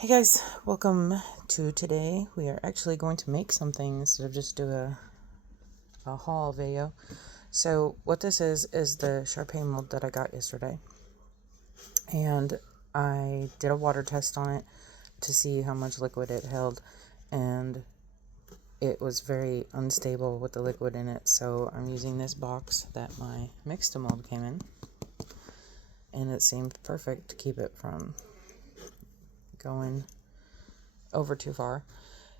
Hey guys, welcome to today. We are actually going to make something instead of just do a haul video. So what this is the Shar Pei mold that I got yesterday. And I did a water test on it to see how much liquid it held. And it was very unstable with the liquid in it. So I'm using this box that my Mix2Mold came in. And it seemed perfect to keep it from going over too far.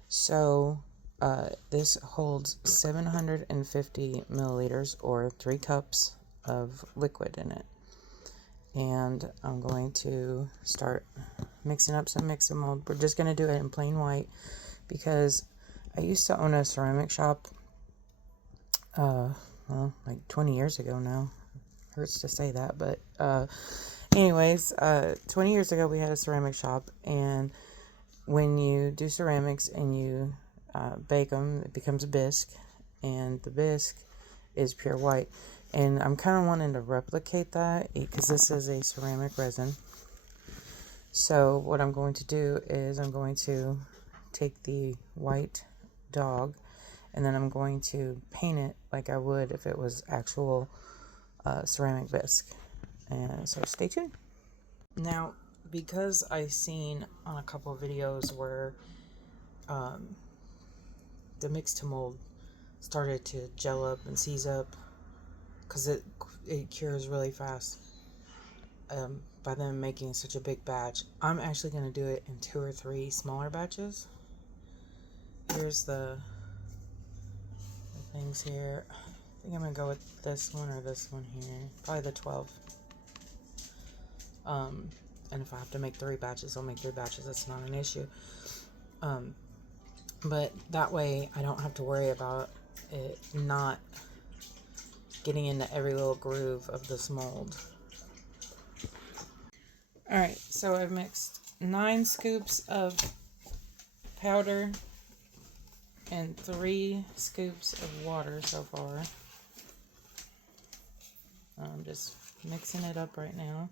So this holds 750 milliliters or 3 cups of liquid in it. And I'm going to start mixing up some Mix2Mold. We're just going to do it in plain white because I used to own a ceramic shop, well, like 20 years ago now. Hurts to say that, but anyways, 20 years ago we had a ceramic shop, and when you do ceramics and you bake them, it becomes a bisque, and the bisque is pure white. And I'm kind of wanting to replicate that because this is a ceramic resin. So what I'm going to do is I'm going to take the white dog, and then I'm going to paint it like I would if it was actual ceramic bisque. And so stay tuned. Now, because I've seen on a couple of videos where the Mix2Mold started to gel up and seize up because it cures really fast by them making such a big batch, I'm actually going to do it in 2 or 3 smaller batches. Here's the things here. I think I'm going to go with this one or this one here. Probably the 12. And if I have to make 3 batches, I'll make 3 batches. That's not an issue. But that way I don't have to worry about it not getting into every little groove of this mold. Alright, so I've mixed 9 scoops of powder and 3 scoops of water so far. I'm just mixing it up right now.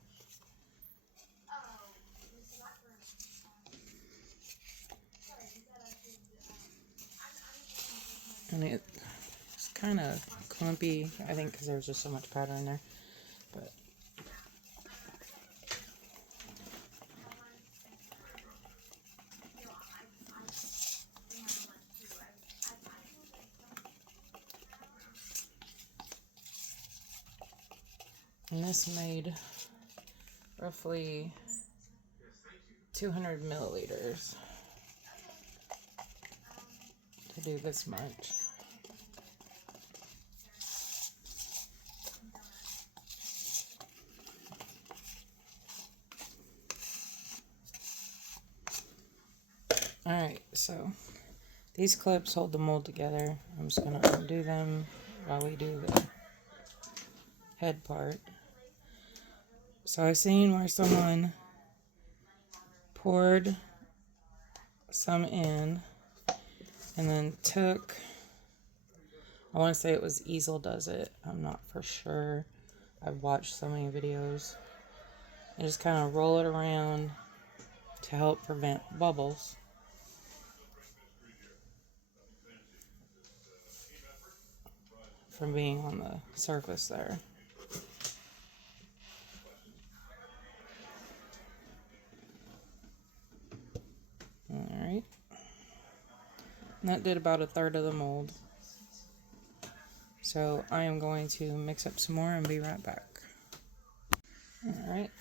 And it's kind of clumpy, I think, because there's just so much powder in there. But and this made roughly 200 milliliters to do this much. Alright, so these clips hold the mold together. I'm just going to undo them while we do the head part. So I've seen where someone poured some in and then took, I want to say it was Easel does it, I'm not for sure. I've watched so many videos. And just kind of roll it around to help prevent bubbles. From being on the surface there. Alright. And that did about 1/3 of the mold. So I am going to mix up some more and be right back. Alright.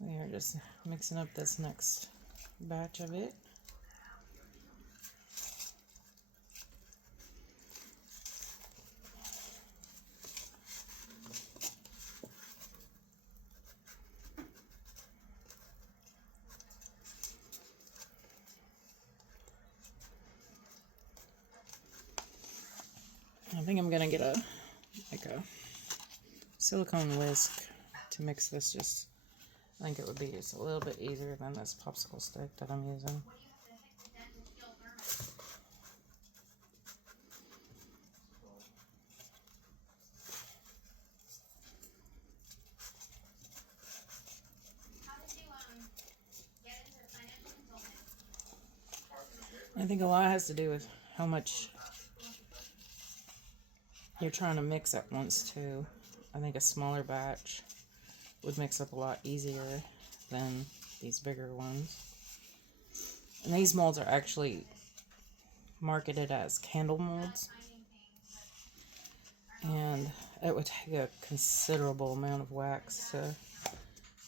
We are just mixing up this next batch of it. I think I'm gonna get a silicone whisk to mix this. Just I think it would be just a little bit easier than this popsicle stick that I'm using. I think a lot has to do with how much you're trying to mix at once too. I think a smaller batch would mix up a lot easier than these bigger ones. And these molds are actually marketed as candle molds. And it would take a considerable amount of wax to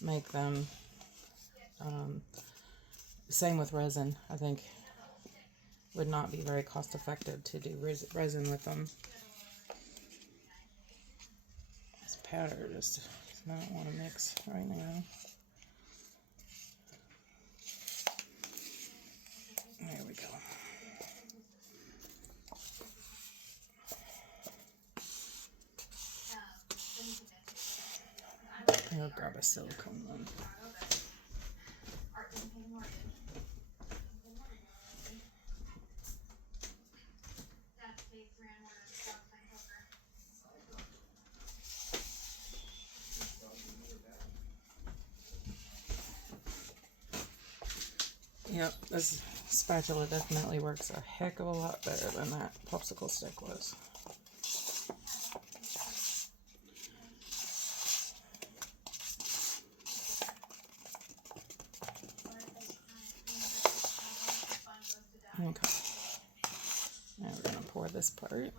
make them. Same with resin. I think would not be very cost effective to do resin with them. This powder just does not want to mix right now. There we go. I'll grab a silicone one. Yep, this spatula definitely works a heck of a lot better than that popsicle stick was. Okay, now we're going to pour this part.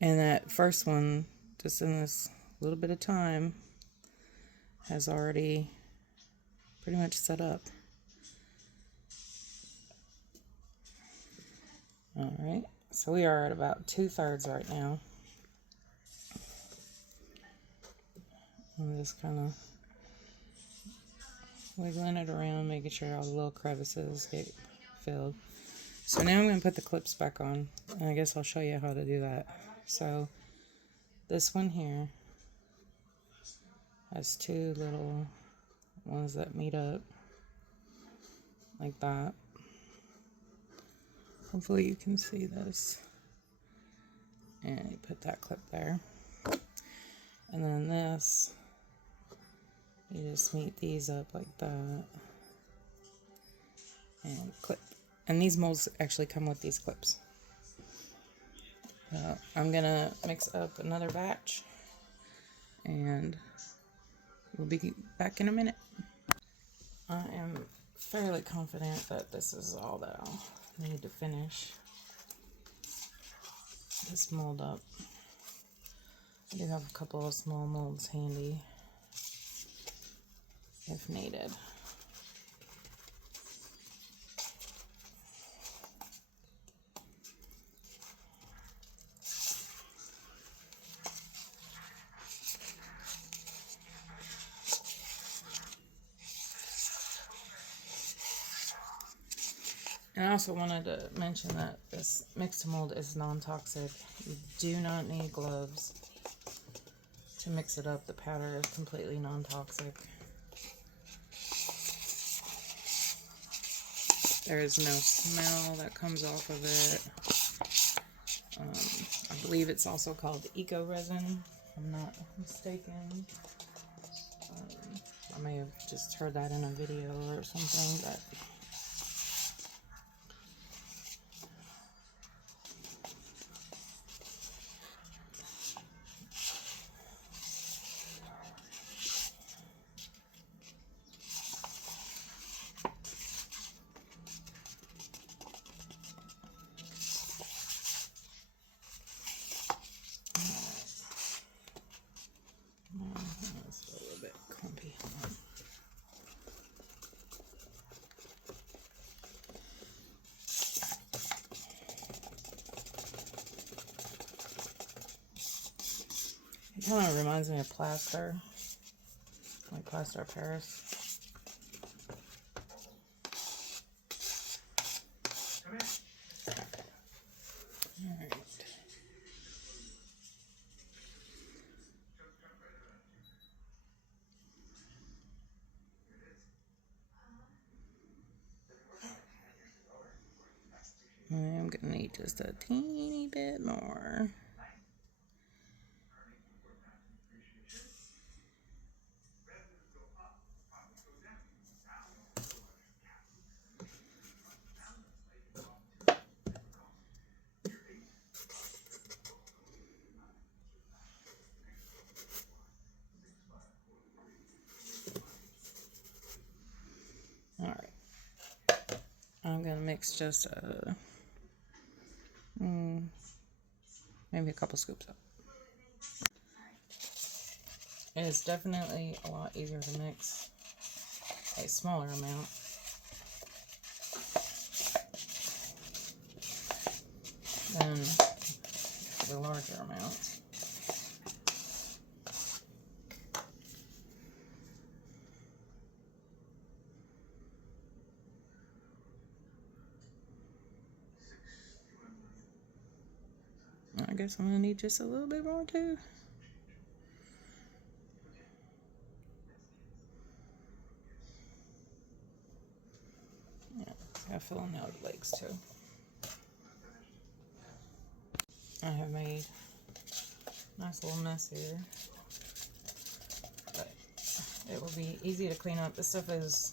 And that first one, just in this little bit of time, has already pretty much set up. Alright, so we are at about 2/3 right now. I'm just kind of wiggling it around, making sure all the little crevices get filled. So now I'm going to put the clips back on, and I guess I'll show you how to do that. So this one here has two little ones that meet up like that. Hopefully you can see this. And you put that clip there. And then this, you just meet these up like that. And clip. And these molds actually come with these clips. I'm going to mix up another batch. And we'll be back in a minute. I am fairly confident that this is all that I'll need to finish this mold up. I do have a couple of small molds handy if needed. And I also wanted to mention that this Mix2Mold is non-toxic. You do not need gloves to mix it up. The powder is completely non-toxic. There is no smell that comes off of it. I believe it's also called eco resin, if I'm not mistaken. I may have just heard that in a video or something, but it's a little bit clumpy. It kind of reminds me of plaster, like plaster of Paris. Alright. I'm gonna need just a teeny bit more. I'm gonna mix just maybe a couple scoops up. It's definitely a lot easier to mix a smaller amount than the larger amounts. I guess I'm gonna need just a little bit more too. Yeah, I gotta fill in the other legs too. I have made a nice little mess here, but it will be easy to clean up. This stuff is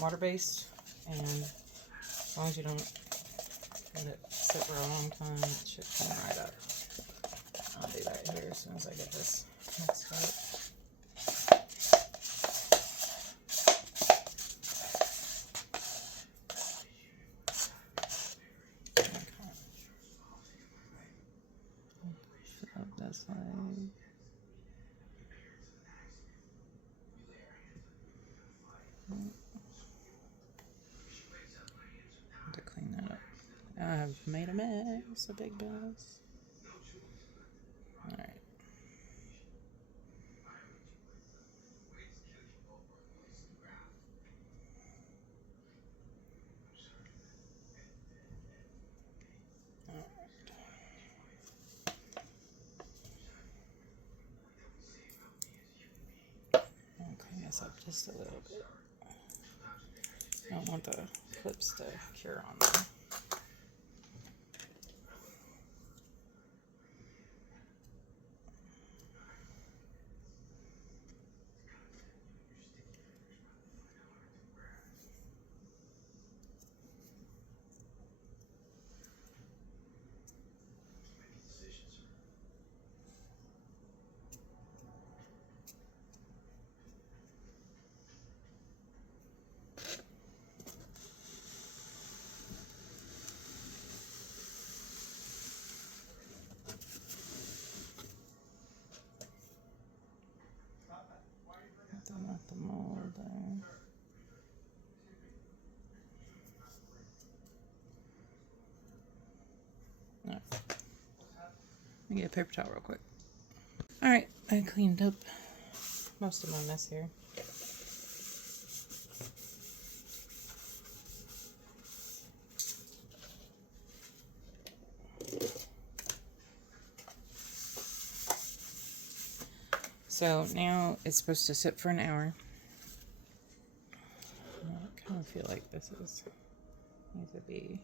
water-based, and as long as you don't let it sit for a long time, it should clean right up. I'll do that here as soon as I get this mixed up. Fill up this leg. To clean that up. I've made a mess, a big mess. Alright. I'll clean this up just a little bit. I don't want the clips to cure on there. Not the mold there. Alright. Let me get a paper towel real quick. Alright, I cleaned up most of my mess here. So now it's supposed to sit for an hour. I kind of feel like this needs to be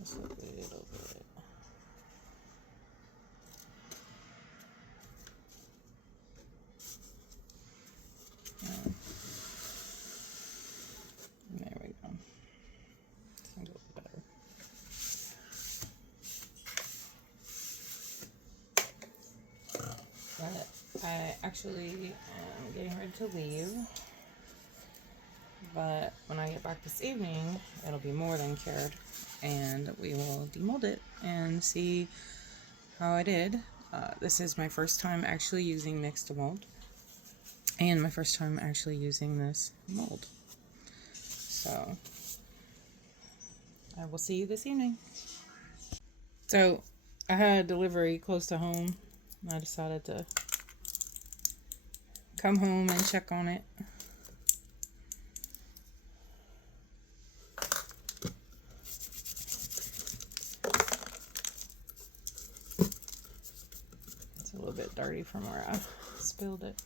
just a little bit. There we go. It's a little better. But I actually am getting ready to leave. But when I get back this evening, it'll be more than cured, and we will demold it and see how I did. This is my first time actually using Mix2Mold, and my first time actually using this mold. So I will see you this evening. So I had a delivery close to home. I decided to come home and check on it. It's a little bit dirty from where I spilled it.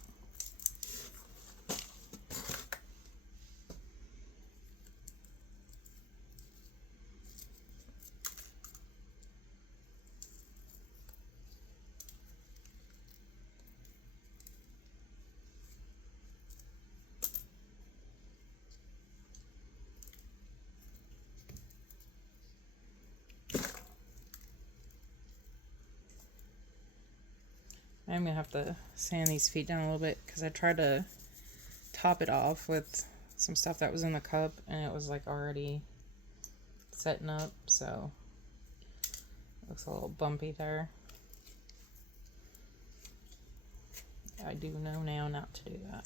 I'm gonna have to sand these feet down a little bit because I tried to top it off with some stuff that was in the cup, and it was like already setting up, so it looks a little bumpy there. I do know now not to do that.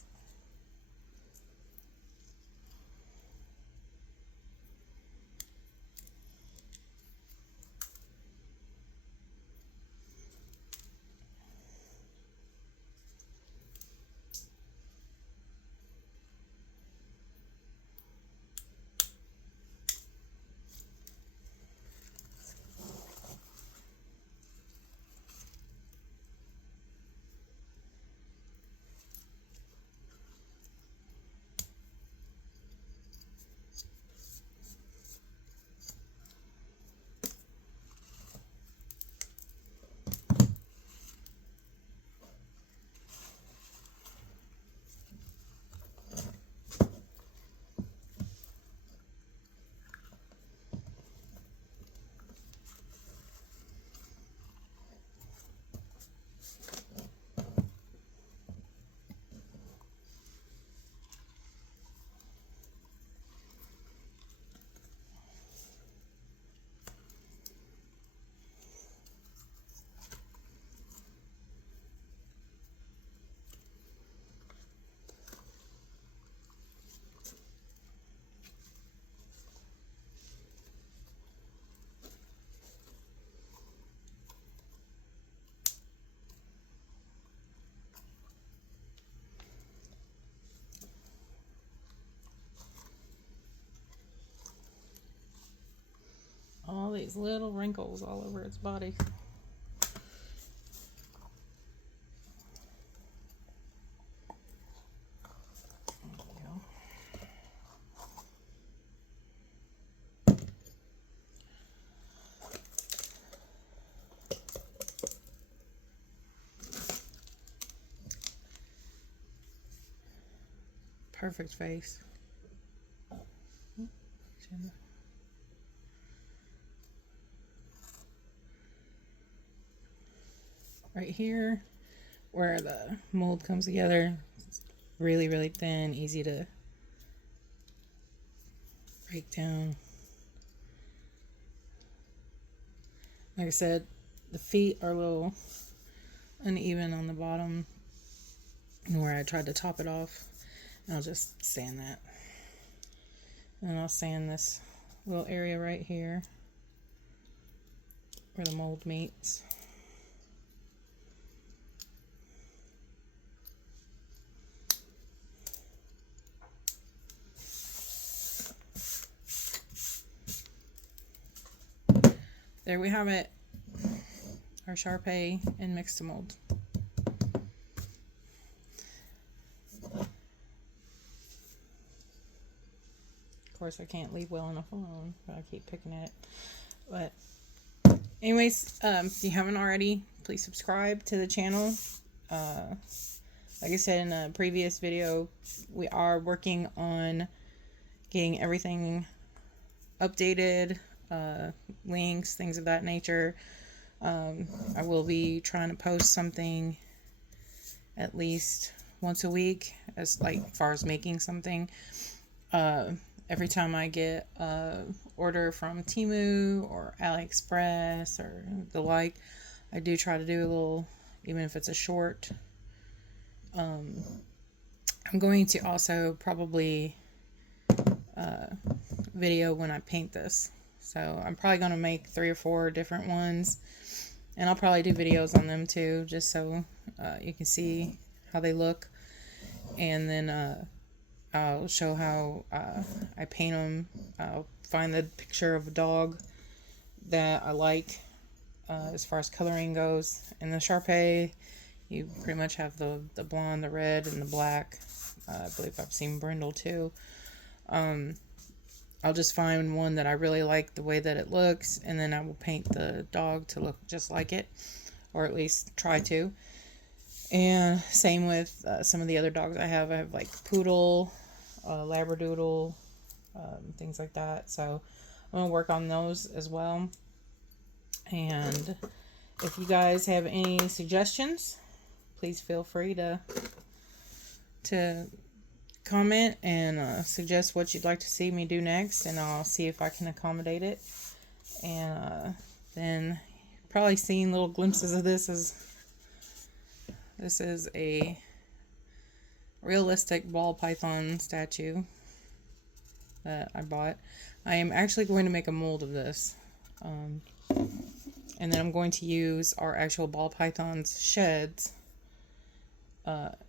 All these little wrinkles all over its body. Perfect face. Right here where the mold comes together, it's really, really thin, easy to break down. Like I said, the feet are a little uneven on the bottom where I tried to top it off. And I'll just sand that. And I'll sand this little area right here where the mold meets. There we have it, our Shar Pei in Mix2Mold. Of course, I can't leave well enough alone, but I keep picking at it. But anyways, if you haven't already, please subscribe to the channel. Like I said in a previous video, we are working on getting everything updated, links, things of that nature. I will be trying to post something at least once a week as far as making something. Every time I get an order from Temu or Aliexpress or the like, I do try to do a little, even if it's a short. I'm going to also probably video when I paint this. So I'm probably going to make 3 or 4 different ones. And I'll probably do videos on them too, just so you can see how they look. And then I'll show how I paint them. I'll find the picture of a dog that I like as far as coloring goes. In the Shar Pei, you pretty much have the blonde, the red, and the black. I believe I've seen brindle too. I'll just find one that I really like the way that it looks, and then I will paint the dog to look just like it, or at least try to. And same with some of the other dogs I have. I have like poodle, labradoodle, things like that. So I'm going to work on those as well. And if you guys have any suggestions, please feel free to comment and suggest what you'd like to see me do next, and I'll see if I can accommodate it. And then probably seen little glimpses of this. This is a realistic ball python statue that I bought. I am actually going to make a mold of this. And then I'm going to use our actual ball python's sheds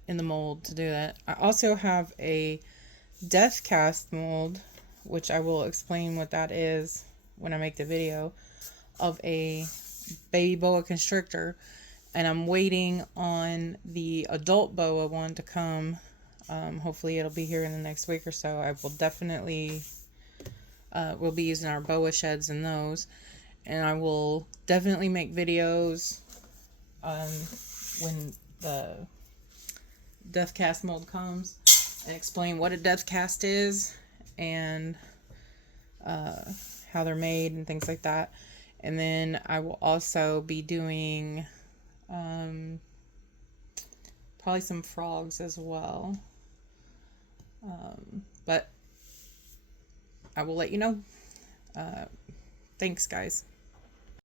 in the mold to do that. I also have a death cast mold, which I will explain what that is when I make the video, of a baby boa constrictor. And I'm waiting on the adult boa one to come. Hopefully it'll be here in the next week or so. I will definitely, we'll be using our boa sheds in those. And I will definitely make videos when the death cast mold comes and explain what a death cast is and how they're made and things like that. And then I will also be doing probably some frogs as well. But I will let you know. Thanks, guys.